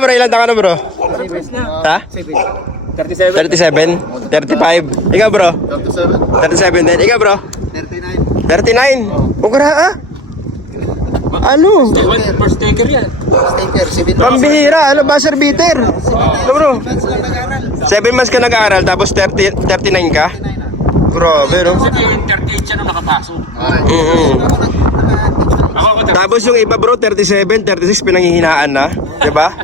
Bro, ilan taon ka na bro? Ha? 37. 37? 35? Ikaw bro? 37 din. Ikaw bro? 39. 39? Ukra ah? Ano? First taker yan. Sticker, 7 Pambihira, ano ba sir beater? Ano bro? months lang nag-aral. 7 months ka nag-aaral tapos 39 ka? Grabe no? Kasi yung 38 siya nung nakapasok. Tapos yung iba bro, 37, 36 pinanghihinaan na, 'di ba?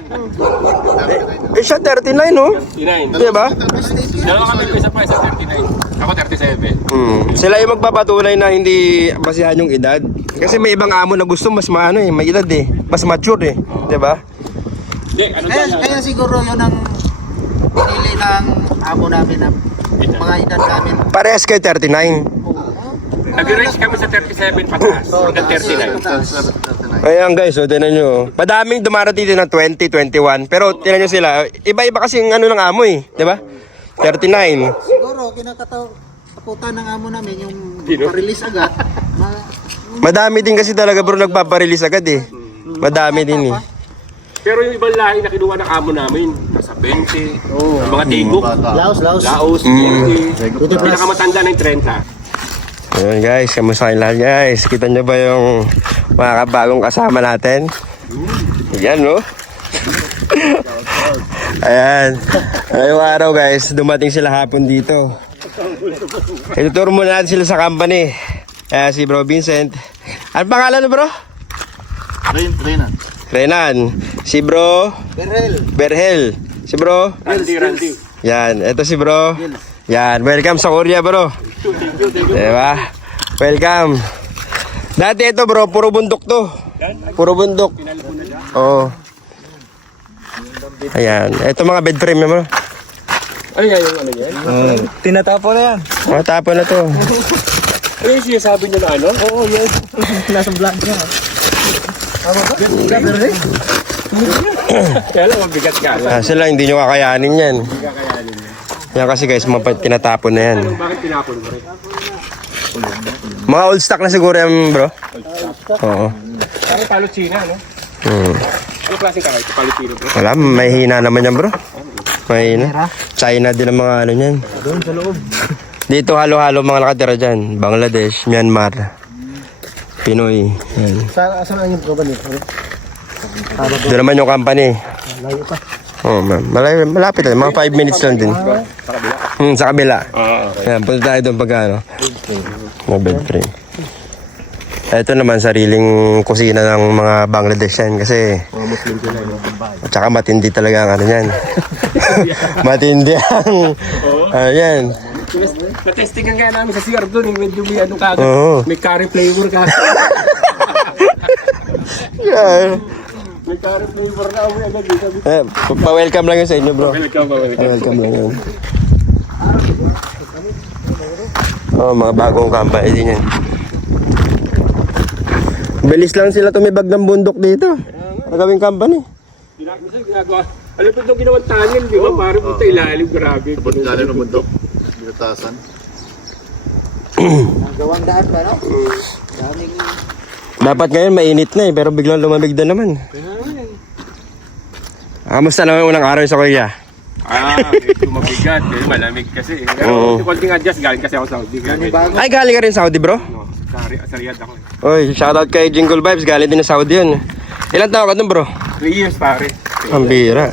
Eh siya 39 no? 39. 'Di ba? Dalawa kami ko isa pa, isa 39. Ako 37. Sila yung magpapatunay na hindi basihan yung edad. Kasi may ibang amo na gusto mas maano eh, may edad eh, mas mature eh, 'di ba? Hindi, ano Kaya siguro yun ang pinili ng amo namin na mga edad namin. Parehas kayo 39. Nag-range kami sa 37 pataas. Hanggang 39. Ayan guys, so tinan nyo. Madaming dumarating din ng 20, 21. Pero tinan nyo sila, iba-iba kasi yung ano ng amo eh. Di ba? 39. Siguro kinakatakutan ng amo namin yung pa-release agad. Madami din kasi talaga bro nagpaparelease agad eh. Madami din eh. Pero yung ibang lahi na kinuha ng amo namin, nasa 20, mga tigok, Laos. laos, 20, pinakamatanda na yung 30. Ayan guys, kamusta kayong lahat guys? Kita nyo ba yung mga kabagong kasama natin? Ayan no? Ayan. Ngayong araw guys, dumating sila hapon dito. Ituturo muna natin sila sa company. Si Bro Vincent. Ano pangalan mo bro? Renan. Renan. Si Bro Berhel. Si Bro Randy. Yan, ito si Bro. Yan, welcome sa Korea bro. Diba? Welcome. Dati ito bro, puro bundok to. Puro bundok. Oo. Ayan, ito mga bed frame bro. Ano yan yung ano yan? Tinatapo na yan. Mga tapo na to. Ano yung sinasabi nyo na ano? Oo, yes. Nasa vlog niya. Tama ba? Kaya lang mabigat ka lang. Sila hindi nyo kakayanin yan. Hindi kakayanin mo. Yan kasi guys, mga tinatapon na yan. Bakit pinapon mo rin? Mga old stock na siguro yan bro. Oo. Parang palo China, no? Ano klase ka kayo? Palo China, bro? Wala, may hina naman yan bro. May hina. China din ang mga ano yan. Doon sa loob. Dito halo-halo mga nakatira dyan. Bangladesh, Myanmar, Pinoy. Yan. Saan yung company? Doon naman yung company. Layo pa. Oh, malapit lang. Mga 5 minutes lang din. Sa kabila? Sa kabila. Okay. Yan, punta tayo doon pag ano. Mga bed frame. Ito naman sariling kusina ng mga Bangladesh yan kasi at saka matindi talaga ang ano yan. Matindi ang yan. Na-testingan nga namin sa CR doon, medyo may ano ka Oo. may curry flavor ka. Yan. May curry flavor na ako agad dito. Pa-welcome lang yun sa inyo bro. Welcome. Pa-welcome lang yun. Oh, mga bagong company din yan. Bilis lang sila tumibag ng bundok dito. Nagawing company. Ginagawa. Alam po itong ginawang tunnel, di ba? Parang punta ilalim, grabe. Ilalim ng bundok. Binatasan. Gawang daan ba, no? Daming... Dapat ngayon mainit na eh, pero biglang lumamig na naman. Kamusta naman unang araw sa Korea? Medyo mabigat. Malamig kasi. Pero konting adjust, galing kasi ako sa Saudi. Ay, galing ka rin Saudi bro? Sa Riyadh ako. Oy, shoutout kay Jingle Vibes, galing din na Saudi yun. Ilan taon ka dun bro? 3 years pare. Ang bira.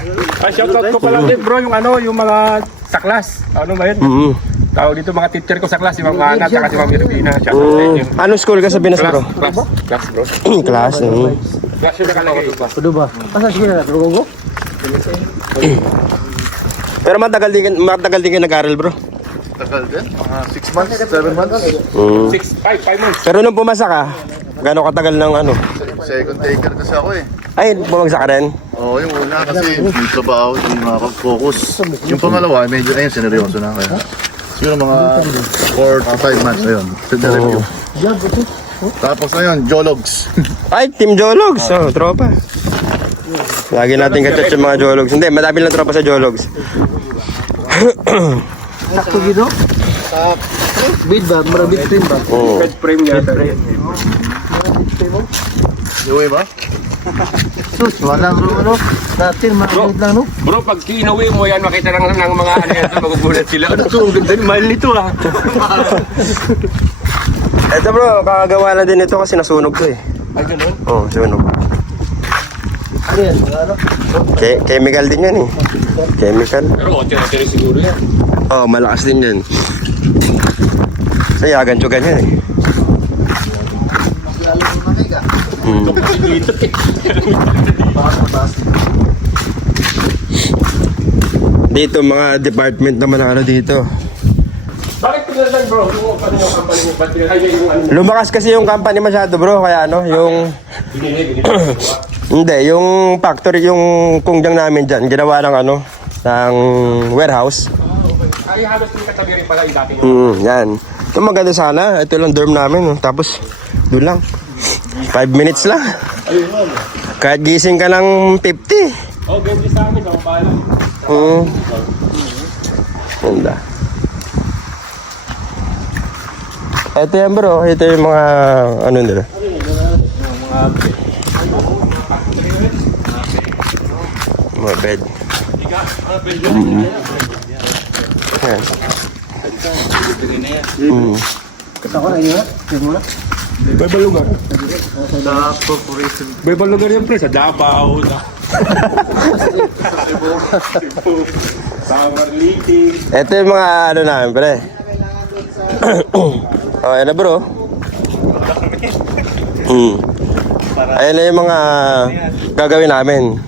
Shoutout ko pala din bro, yung ano, yung mga sa class. Ano ba yun? Tawag dito mga teacher ko sa class, si Ma'am Ana at si Ma'am Irvina. Shoutout sa inyo. Anong school ka sa Pinas bro? Class bro. Class. Class yung nakalagay. Kudo ba? Asa sige na, Rugogo? Pero matagal din ka nag-aral bro. Tagal din. 6 months, 7 months. 5 months. Pero nung pumasa ka, gano'ng katagal ng ano? Second taker kasi ako eh. Ay, bumagsak ka rin? Oo, yung una kasi yung trabaho, hindi makapag-focus. Yung pangalawa, medyo ayun, sineryoso na. Kaya, siguro mga 4 to 5 months, ayun. Sa review. Tapos ayun, Jologs. Ay, Team Jologs. Oh, tropa. Lagi natin kachat yung mga Jologs. Hindi, madami lang tropa sa Jologs. Sakto gino? Sa bid ba? Marabit din ba? Oo. Bed frame yata. Yung ba? Sus, walang ano. Dati, maliit lang, no? Bro, pag kinuwi mo yan, makita lang ng mga ano yan, magugulat sila. Ano to? Ang ganda ni mahal nito ah. Ito bro, kakagawa na din ito kasi nasunog to eh. Ay, ganun? Oo, sunog. Ano yan, mga ano? Chemical din yan eh. Chemical. Pero otira-otira siguro yan. Oo, malakas din yan. Sa yagan-tsugan yan eh. Lalo ng mamig, ah. Dito eh. Dito, mga department naman na ano dito. Bakit pinalasan bro? Yung ano yung company mo? Ba't ay yung ano? Lumakas kasi yung company masyado bro, kaya ano, yung... Binili. Hindi, yung factory, yung kungdang namin dyan, ginawa ng ano, ng warehouse. Ay, halos yung katabi rin pala yung dati nyo. Yan. Ito maganda sana, ito lang dorm namin, oh. Tapos, doon lang. 5 minutes lang. Kahit gising ka ng 50. Oh, ganyan sa amin. Ako pala. Ganda. Ito yan bro, ito yung mga ano nila. Mga bed. Yan. Kasama na yun, ha? Ibang lugar. Ibang lugar yan pre. Sa Davao. Sa Marliti. Ito yung mga ano namin pre. Oh, yan na bro. Ayan na yung mga gagawin namin.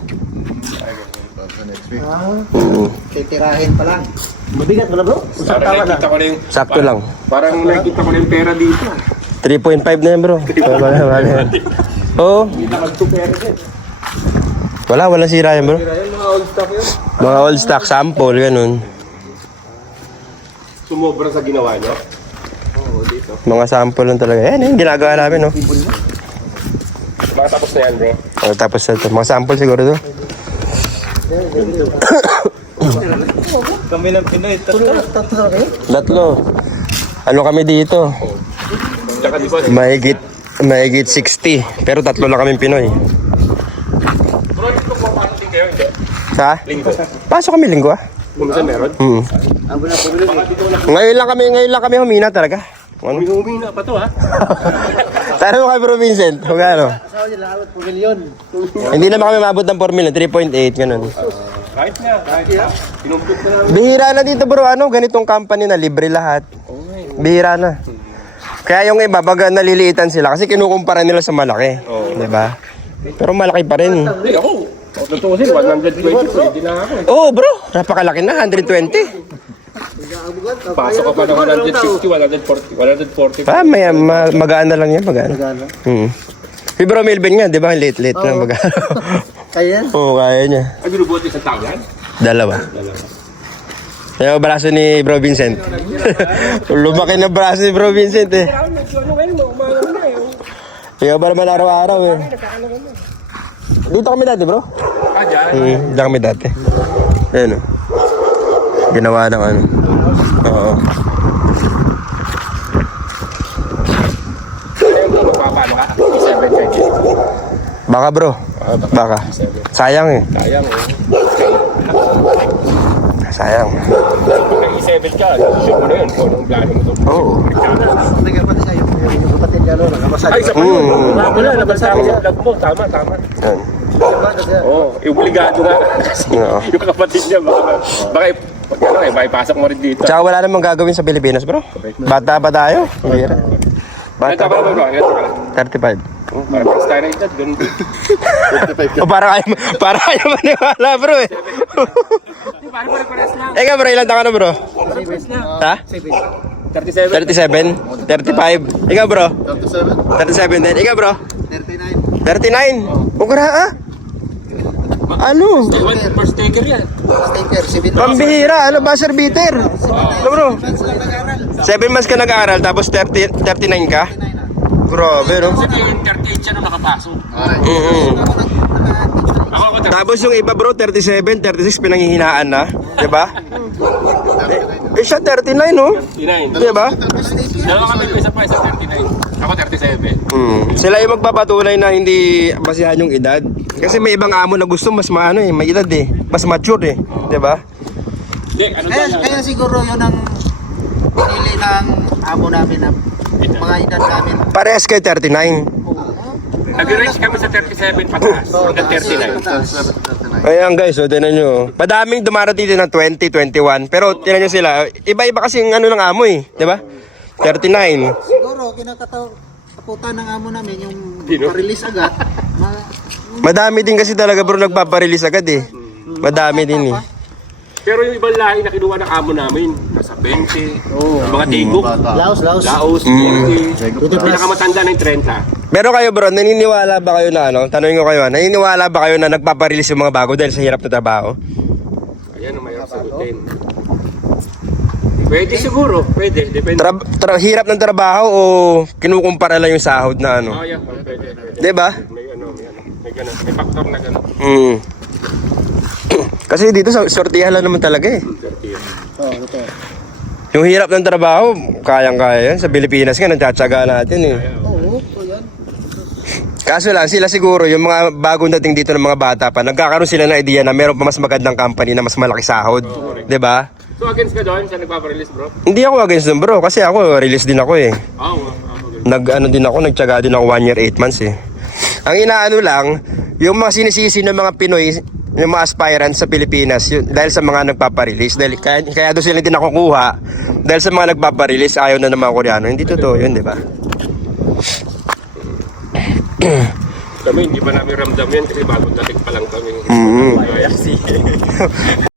Titirahin pa lang. Mabigat mo na, bro? Parang nakikita ko na yung... Sakto lang. Parang nakikita ko na yung pera dito. 3.5 na yan bro. Wala. Oo. Kita ko ito pera din. Wala sira yan bro. Ayan, mga old stock yun. Mga old stock sample, ganun. Sumobra sa ginawa nyo? Oo, dito. Mga sample lang talaga. Yan yung ginagawa namin no. Mga tapos na yan bro. Oh, tapos ito. Mga sample siguro to. Kami lang Pinoy. Tatlo kayo? Tatlo. Ano kami dito? Tsaka di ba? Mahigit 60. Pero tatlo lang kami Pinoy. Bro, dito po paano din kayo, hindi? Sa? Linggo. Pasok kami linggo ah. Kung saan meron? Abo na po bilog. Ngayon lang kami humina talaga. Ano? Humina pa to ha? Tara mo kay Bro Vincent. Kung ano. Asawa niya lang, 4 milyon. Hindi naman kami mabot ng 4 million. 3.8 ganun. Kahit na. Pinumpit ko na. Bihira na dito bro. Ano? Ganitong company na libre lahat. Bihira na. Kaya yung iba, baga naliliitan sila kasi kinukumpara nila sa malaki. Diba? Pero malaki pa rin. Hindi ako. Totoo kasi 120 po. Hindi na ako. Oo bro, napakalaki na, 120. Pasok ka pa ng 160, 140. Ah, magaan na lang yan, magaan. Si Bro Melvin nga, di ba? Late na magaan. Kaya yan? Oo, kaya niya. Ay, binubuti sa tao yan? Dalawa. Yung braso ni Bro Vincent. Lumaki na braso ni Bro Vincent eh. Yung ba naman araw-araw eh. Dito kami dati bro. Ah, dyan? Dito kami dati. Ayan o. Ginawa ng ano. Oo. Magpapano ka? 7 kayo. Baka bro. Baka. Sayang eh. Sayang eh. Sayang. Kung i7 ka, sure mo na yun. Kung anong plano mo to. Oo. Nagkapat siya yung kapatid niya, no? Nakamasal. Ay, isa pa yun. Wala, nabasa ko sa vlog mo. Tama. Yan. Oo, obligado nga. Kasi Oo. yung kapatid niya, baka pag ano eh, bypasok mo rin dito. Tsaka wala namang gagawin sa Pilipinas bro. Bata pa tayo. Hindi na. Bata Ito pa. ka ba? Ito ka 35. Parang first time na ito, ganun din. O para kayo maniwala bro eh. Parang pare-pares lang. Eka bro, ilan taon ka na bro? Pare-pares lang. Ha? 37. 37? 35? Ikaw bro? 37. 37 din. Ikaw bro? 39. 39? Ugara ah? Ano? First taker yan. Sticker, 7 Pambihira, ano buzzer beater? Ano bro? 7 months ka nag-aaral tapos 39 ka? Grabe no? Kasi yung 38 siya nung nakapasok. Ako Tapos yung iba bro, 37, 36 pinanghihinaan na. Diba? Eh siya 39 no? 39. Diba? Dalawa kami ko isa pa, isa 39. Ako 37. Sila yung magpapatunay na hindi basihan yung edad. Kasi may ibang amo na gusto mas maano eh, may edad eh, mas mature eh, 'di ba? Hindi, ano Kaya siguro yun ang pinili ng amo namin na mga edad namin. Parehas kay 39. Nag-range kami sa 37 pataas. Hanggang 39. Ayan guys, so tinan nyo. Madaming dumarating din ng 20, 21. Pero tinan nyo sila, iba-iba kasi yung ano ng amo eh, 'di ba? 39. Siguro kinakatakutan ng amo namin yung pa-release agad. Madami din kasi talaga bro nagpaparelease agad eh. Madami din eh. Pero yung ibang lahi na kinuha ng amo namin, nasa 20, mga tigok, Laos. laos, 20, pinakamatanda ng 30. Pero kayo bro, naniniwala ba kayo na ano? Tanungin ko kayo, naniniwala ba kayo na nagpaparelease yung mga bago dahil sa hirap na trabaho? Ayan ang mayroong sagutin. Pwede siguro, pwede, depende. Hirap ng trabaho o kinukumpara lang yung sahod na ano? Oh, yeah, pwede. 'Di ba? May ganun, may factor na ganun. Kasi dito sortihan lang naman talaga eh. Yung hirap ng trabaho, kayang-kaya yan. Sa Pilipinas nga, nagtsatsaga natin eh. Kaso lang, sila siguro, yung mga bagong dating dito ng mga bata pa, nagkakaroon sila ng idea na meron pa mas magandang company na mas malaki sahod. 'Di ba? So against ka doon sa nagpaparelease bro? Hindi ako against them bro, kasi ako, release din ako eh. Nagtsaga din ako 1 year 8 months eh. Ang inaano lang, yung mga sinisisi ng mga Pinoy, yung mga aspirants sa Pilipinas, yun, dahil sa mga nagpaparelease, dahil kaya doon sila din nakukuha, dahil sa mga nagpaparelease, ayaw na ng mga Koreano. Hindi totoo yun, di ba? Kami hindi pa namin ramdam yan kasi bagong dating pa lang kami.